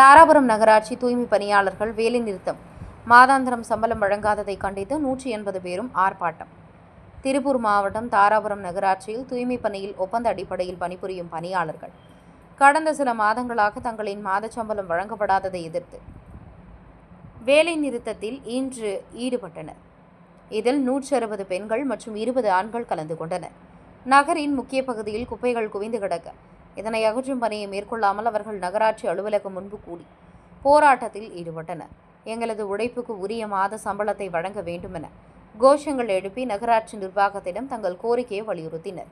தாராபுரம் நகராட்சி தூய்மை பணியாளர்கள் வேலைநிறுத்தம் மாதாந்திரம் சம்பளம் வழங்காததை கண்டித்து நூற்றி எண்பது பேரும் ஆர்ப்பாட்டம். திருப்பூர் மாவட்டம் தாராபுரம் நகராட்சியில் தூய்மை பணியில் ஒப்பந்த அடிப்படையில் பணிபுரியும் பணியாளர்கள். கடந்த சில மாதங்களாக தங்களின் மாதச் சம்பளம் வழங்கப்படாததை எதிர்த்து வேலை நிறுத்தத்தில் இன்று ஈடுபட்டனர். இதில் நூற்றி அறுபது பெண்கள் மற்றும் இருபது ஆண்கள் கலந்து கொண்டனர். நகரின் முக்கிய பகுதியில் குப்பைகள் குவிந்து கிடக்க இதனை அகற்றும் பணியை மேற்கொள்ளாமல் அவர்கள் நகராட்சி அலுவலகம் முன்பு கூடி போராட்டத்தில் ஈடுபட்டனர். எங்களது உழைப்புக்கு உரிய மாத சம்பளத்தை வழங்க வேண்டுமென கோஷங்கள் எழுப்பி நகராட்சி நிர்வாகத்திடம் தங்கள் கோரிக்கையை வலியுறுத்தினர்.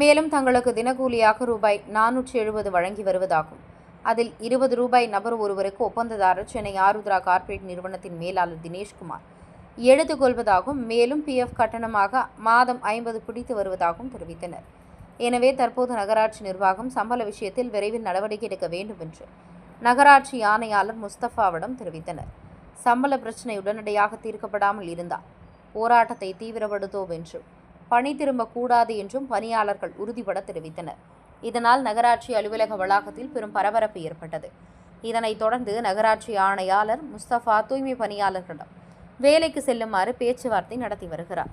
மேலும் தங்களுக்கு தினக்கூலியாக ரூபாய் நானூற்றி எழுபது வழங்கி வருவதாகும். அதில் இருபது ரூபாய் நபர் ஒருவருக்கு ஒப்பந்ததாரர் சென்னை ஆருத்ரா கார்ப்பரேட் நிறுவனத்தின் மேலாளர் தினேஷ்குமார். எடுத்துக்கொள்வதாகவும் மேலும் பிஎஃப் கட்டணமாக மாதம் ஐம்பது பிடித்து வருவதாகவும் தெரிவித்தனர். எனவே தற்போது நகராட்சி நிர்வாகம் சம்பள விஷயத்தில் விரைவில் நடவடிக்கை எடுக்க வேண்டும் என்று நகராட்சி ஆணையாளர் முஸ்தபாவிடம் தெரிவித்தனர். சம்பள பிரச்சினை உடனடியாக தீர்க்கப்படாமல் இருந்தால் போராட்டத்தை தீவிரப்படுத்தோம் என்றும் பணி திரும்பக்கூடாது என்றும் பணியாளர்கள் உறுதிபட தெரிவித்தனர். இதனால் நகராட்சி அலுவலக வளாகத்தில் பெரும் பரபரப்பு ஏற்பட்டது. இதனைத் தொடர்ந்து நகராட்சி ஆணையாளர் முஸ்தபா தூய்மை பணியாளர்களிடம் வேலைக்கு செல்லுமாறு பேச்சுவார்த்தை நடத்தி வருகிறார்.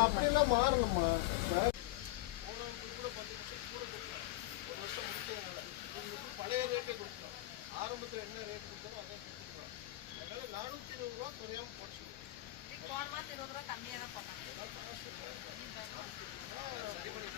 அப்படியெல்லாம் மாறணும்மா பழைய ரேட்டே கொடுத்தோம் ஆரம்பத்தில் என்ன ரேட் கொடுத்தோமோ அதான். கொடுத்துருவோம் அதனால நானூற்றி இருபது ரூபா குறையாம போச்சு அவர்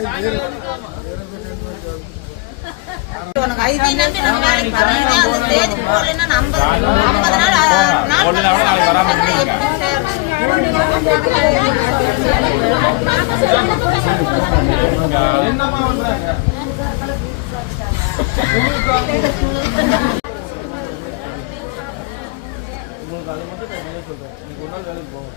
உனக்கு ஐடி நம்பி நம்ம வேலைக்கு வரீங்க அந்த தேதி போடலைன்னா ஐம்பது நாள் பண்றாங்க உங்களுக்கு அது மட்டும் நான் என்ன சொல்றேன் இன்னைக்கு ஒரு நாள் வேலைக்கு போவோம்